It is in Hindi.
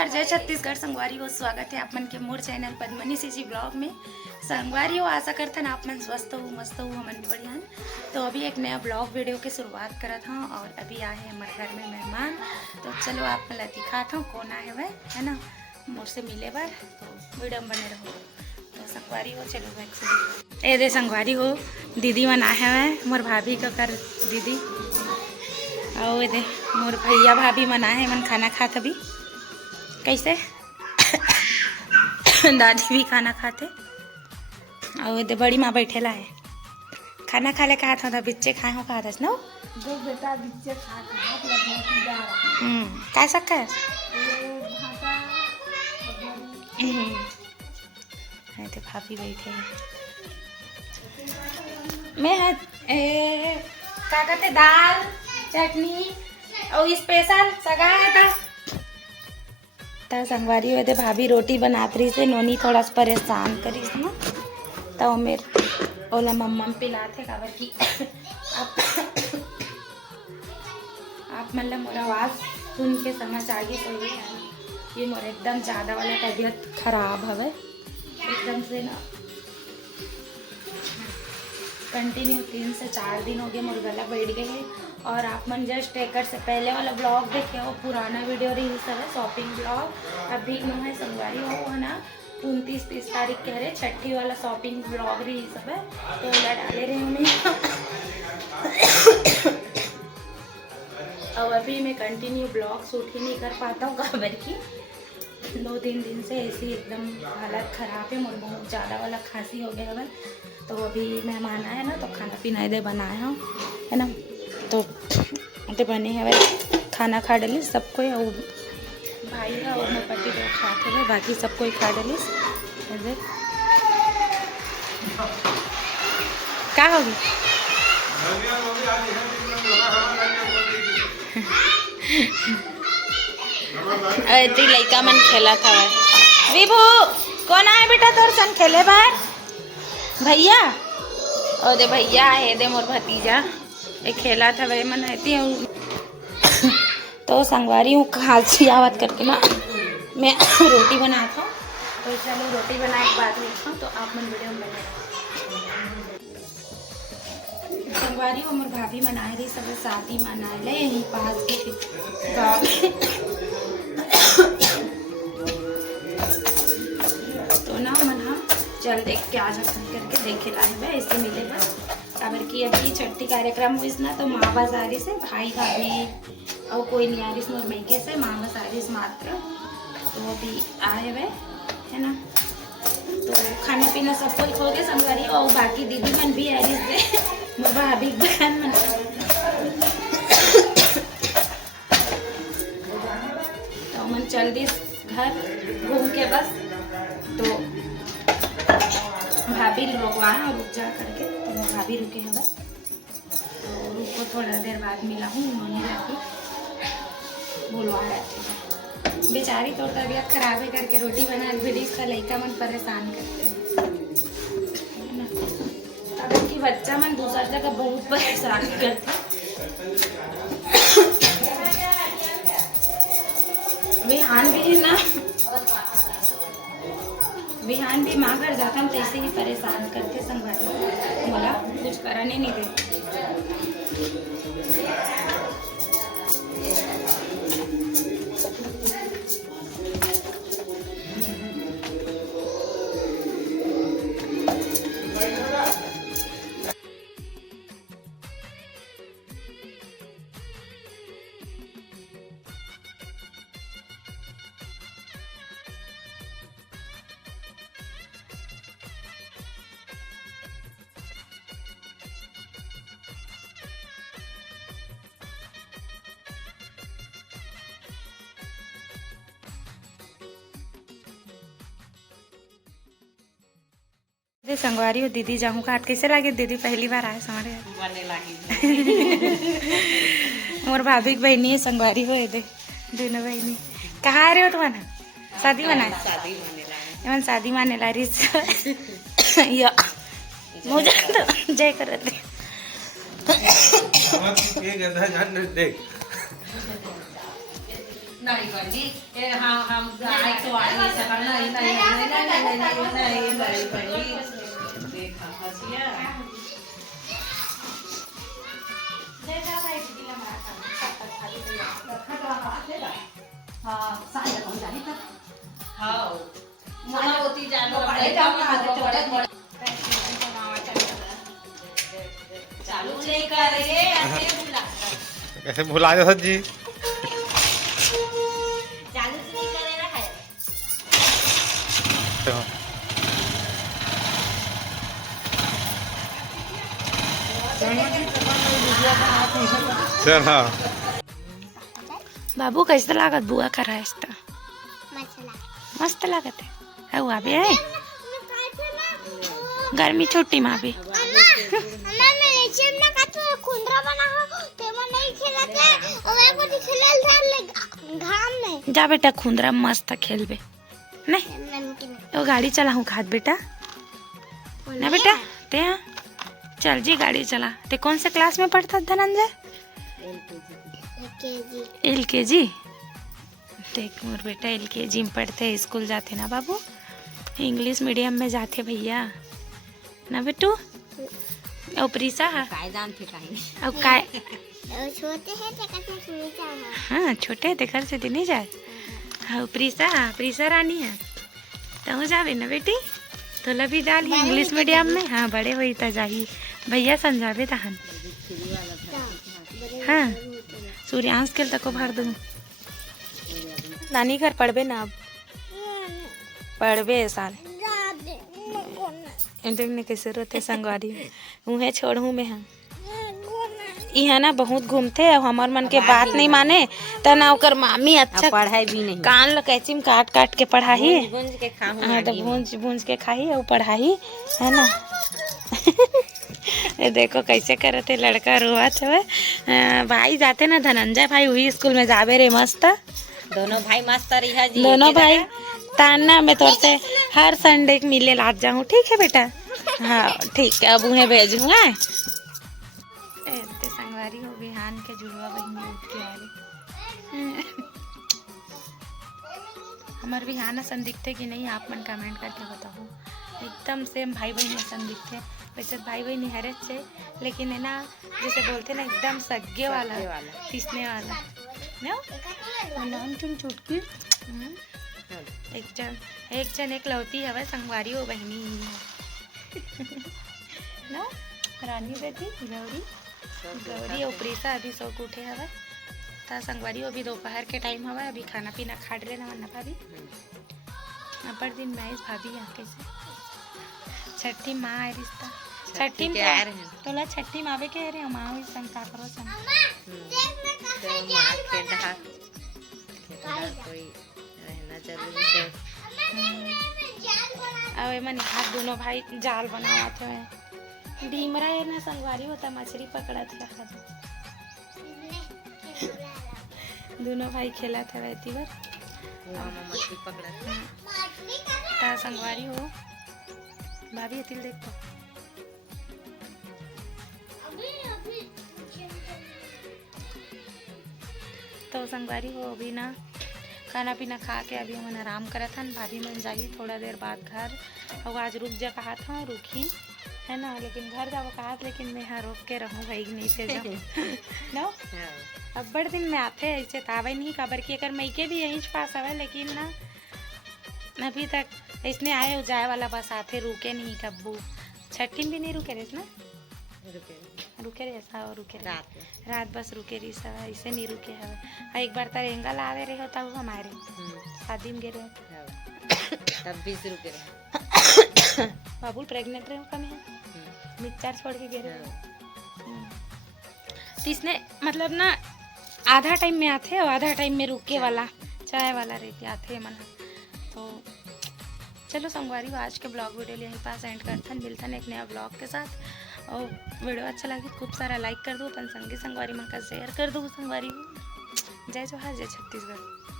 नमस्कार, जय छत्तीसगढ़ संगवारी हो। स्वागत है आप मन के मोर चैनल पद्मनी जी ब्लॉग में। संगवारी हो, आशा करते हैं आप मन स्वस्थ हो, मस्त हो, हमन भी बढ़िया हैं। तो अभी एक नया ब्लॉग वीडियो की शुरुआत करत हूँ और अभी आए हैं हमारे घर में मेहमान। तो चलो आप मला दिखाता हूँ कौन आए हुए है ना, मोर से मिले बार। तो वीडियो में बने रहो। तो संगवारी हो, चलो बैग से ए दे संगवारी हो, दीदी मन आए हैं, मोर भाभी का कर दीदी और दे मोर भैया भाभी मन आए हैं, मन खाना खात अभी कैसे दादी भी खाना खाते और दे बड़ी माँ बैठेला है खाना खा ले। कहा था बिच्चे खाए हो, कहा था ना दो बेटा बिच्चे खा क्या सकता है तो भाभी बैठे हैं। मैं है क्या कहते दाल चटनी और स्पेशल सगाया था। तो संगवारी हुए थे भाभी रोटी बनात रही से, नोनी थोड़ा सा परेशान करी से ना, तो मेरे ओला मम्मा पिलाते काबर की आप मतलब मोरा आवाज़ सुन के समझ आ गई। तो ये मोर एकदम ज़्यादा वाला तबीयत खराब हवे एकदम से ना, कंटिन्यू 3 से 4 दिन हो गए मोर गला बैठ गए है। और आप मन जस्ट एकर से पहले वाला ब्लॉग देखे हो, पुराना वीडियो रही सब है शॉपिंग ब्लॉग। अभी नो है संगवारी हो है ना, 29-30 तारीख कह रहे छठी वाला शॉपिंग ब्लॉग रही सब है, तो ओला डाले रहे उन्हें। और अभी मैं कंटिन्यू ब्लॉग शूट ही नहीं कर पाता हूँ काबर की 2-3 दिन से ऐसी एकदम हालत ख़राब है, मोर बहुत ज़्यादा वाला खांसी हो गया है। तो अभी मेहमान आए ना, तो खाना पीना इधर बनाए हैं है ना, तो इधर बने हैं खाना खा डली सबको, और भाई है और मैं पति लोग साथ है, बाकी सबको ही खा डली। क्या होगी अरे लड़का मन खेला था विभू कौन आए बेटा तोर सन खेले बार भैया और दे भैया आए दे मोर भतीजा ये खेला था भाई मन रहती है। तो संगवारी हूँ खांसी आवत करके ना मैं रोटी बनाया था, तो चलो रोटी बनाए के बाद में तो आप मन वीडियो में बने। संगवारी हूँ मोर भाभी मनाए रही सब शादी मनाए ले यहीं पास के गाँव तो ना मन हाँ चल देख के आ जा करके देखे लाए हुए ऐसे मिले बस काबर की अभी छठी कार्यक्रम हुई ना, तो माँ बस आ रही से भाई भाभी और कोई नहीं आ रही मोर मैके से, माँ बस आ रही मात्र। तो अभी आए हुए है ना, तो खाना पीना सब कुछ हो गया संगवारी, और बाकी दीदी मन भी आ रही से मोर भाभी बहन मन। तो मन चल दी घर घूम के बस, तो भाभी रुकवा और रुक जा करके, तो वो भाभी रुके हैं बस, तो रुको थोड़ा देर बाद मिला हूँ उन्होंने जाके बुलवा रहे बेचारी तो तबीयत खराब है करके रोटी बना भी इसका लड़का मन परेशान करते हैं अब की बच्चा मन दूसरा जगह बहुत परेशान करते। बिहान भी है ना, बिहान भी माँ घर जाता हूँ तो ऐसे ही परेशान करते संगवारी, बोला कुछ कराने नहीं देते। संगवारी हो दीदी जाऊँ का हाथ कैसे लगे दीदी, पहली बार आए हमारे मोर भाभी की बहनी है संगवारी हो दे दोनों बहनी। कहाँ आ रहे हो तुम्हारा शादी मनाए? एमन शादी माने ला रही या मुझे तो जय कर दे नहीं बड़ी ये हम आई तो आ नहीं सकना नहीं नहीं नहीं नहीं नहीं बड़ी देखा हसिया हाँ सारे कम जानी था हाँ मना होती जानो बड़े काम आते छोटे चालू नहीं करेंगे ऐसे भूला कैसे भुला दो जी चालू नहीं करेगा है तो चलो बाबू कैसे लागत बुआ का रास्ता मस्त लागत है हुआ भी है गर्मी छुट्टी में भी जा बेटा खुंदरा मस्त खेलबे नहीं वो गाड़ी चला हूँ खाद बेटा ना बेटा ते यहाँ चल जी गाड़ी चला ते कौन से क्लास में पढ़ता धनंजय LKG देख मोर बेटा LKG में पढ़ते स्कूल जाते ना बाबू इंग्लिश मीडियम में जाते भैया ना बेटू और प्रीसा कायदान थे कहीं अब काय छोटे हैं हाँ छोटे थे घर से दिन नहीं जाए हाँ प्रीसा रानी है तो जावे ना बेटी तो लभी डाली इंग्लिश मीडियम में हाँ बड़े हुई तो जाही भैया समझावे तहन हाँ सूर्यांश के तक भर दूँ नानी घर पढ़बे ना अब पढ़बे साल इंटरनेट कैसे रोते संगवारी उन्हें छोड़ू में हम यहाँ ना बहुत घूमते अब हमार मन के बात नहीं माने तो ना ओकर मामी अच्छा पढ़ाई भी नहीं कान लो कैची में काट काट के पढ़ाई गुंज के खाऊं हाँ तो भूंज भूंज के खाई और पढ़ाई है ना ये देखो कैसे करते लड़का रोवत है भाई जाते ना धनंजय भाई वही स्कूल में जावे रे मस्त दोनों भाई मस्त रही जी दोनों भाई ताना मैं तोर से हर संडे के मिले लात जाऊँ ठीक है बेटा हाँ ठीक है अब उन्हें भेजूंगा संगवारी हो बिहान के जुड़वा बहनी उठ के वाले हमारे बिहान असन दिखते कि नहीं आप मन कमेंट करके बताओ एकदम सेम भाई बहन असन दिखते वैसे भाई बहन हरे से लेकिन है ना जैसे बोलते ना एकदम सगे वाला तीसने वाला नाम तुम चुटकी एक जन एक लौती हवा संगवारी हो बहनी ना रानी बेटी गौरी और प्रीसा अभी सो के उठे हवा ता संगवारी अभी दोपहर के टाइम हवा अभी खाना पीना खाट लेना वरना भाभी अपर दिन मैच भाभी यहाँ कैसे छठी माँ है रिश्ता छठी में आ रहे हैं तोला छठी माँ के रे माँ हुई संग का करो संग कोई रहना जरूरी है अब मन हाथ दोनों भाई जाल बनावा थे डीमरा है ना संगवारी होता मछली पकड़ा था दोनों भाई खेला था वैती बार मछली पकड़ा ता संगवारी हो भाभी तिल देखो तो संगवारी हो अभी ना खाना पीना खा के अभी हम आराम करा था भाभी मन जाई थोड़ा देर बाद घर और आज रुक जा कहा था रुकी है ना लेकिन घर जाओ कहा लेकिन मैं यहाँ रोक के रहूँ भाई नहीं से जाऊँ नो अब बड़े दिन में आते ऐसे तावे नहीं खबर की अगर मई के भी यहीं पास आवे लेकिन ना अभी तक इसने आए हो जाए वाला बस आते रुके नहीं कब्बू छठी भी नहीं रुके रेस ना रुके रे ऐसा और रुके रात बस रुके रही सब ऐसे नहीं रुके है एक बार तरेंगा लावे रहे होता वो हमारे शादी में गिरे तब भी रुके रहे बाबू प्रेग्नेंट रहे कम है मिक्सर छोड़ के गिरे तो इसने मतलब ना आधा टाइम में आते और आधा टाइम में रुके वाला चाय वाला रहते आते मन तो चलो संगवारी आज के ब्लॉग वीडियो यहीं पास एंड करते हैं मिलता है एक नया ब्लॉग के साथ और वीडियो अच्छा लगे खूब सारा लाइक कर दो अपन संगी संगवारी मन का शेयर कर दो संगवारी जय जोहार जय छत्तीसगढ़।